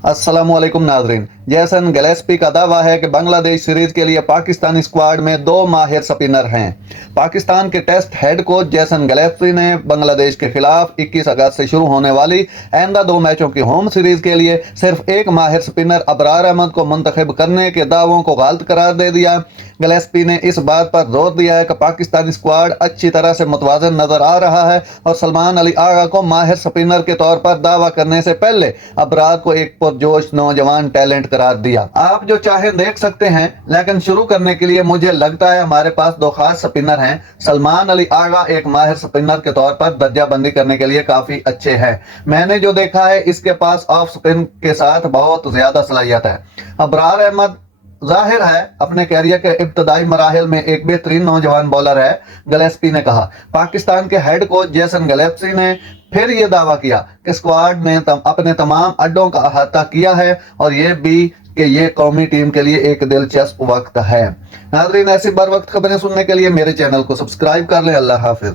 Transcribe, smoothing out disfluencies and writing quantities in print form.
अस्सलामुअलैकुम नाजरीन। जैसन गिलेस्पी का दावा है कि बांग्लादेश सीरीज के लिए पाकिस्तानी स्क्वाड में दो माहिर स्पिनर हैं। पाकिस्तान के टेस्ट हेड कोच जैसन गिलेस्पी ने बांग्लादेश के खिलाफ 21 अगस्त से शुरू होने वाली आइंदा 2 मैचों की होम सीरीज के लिए सिर्फ एक माहिर स्पिनर अबरार अहमद को मुंतखब करने के दावों को गलत करार दे दिया। गिलेस्पी ने इस बात पर जोर दिया है कि पाकिस्तानी स्क्वाड अच्छी तरह से मुतवाज़न नजर आ रहा है और सलमान अली आगा को माहिर स्पिनर के तौर पर दावा करने से पहले अबरार को एक पुरजोश नौजवान टैलेंट करार दिया। आप जो चाहे देख सकते हैं, लेकिन शुरू करने के लिए मुझे लगता है हमारे पास 2 खास स्पिनर हैं। सलमान अली आगा एक माहिर स्पिनर के तौर पर दर्जा बंदी करने के लिए काफी अच्छे हैं। मैंने जो देखा है इसके पास ऑफ स्पिन के साथ बहुत ज्यादा सलाहियत है। अबरार अहमद जाहिर है अपने कैरियर के इब्तदाई मराहिल में एक बेहतरीन नौजवान बॉलर है, गिलेस्पी ने कहा। पाकिस्तान के हेड कोच जैसन गिलेस्पी ने फिर ये दावा किया कि स्क्वाड ने अपने तमाम अड्डों का अहाता किया है और ये भी कि ये कौमी टीम के लिए एक दिलचस्प वक्त है। नाज़रीन, ऐसी बर वक्त खबरें सुनने के लिए मेरे चैनल को सब्सक्राइब कर लें। अल्लाह हाफिज।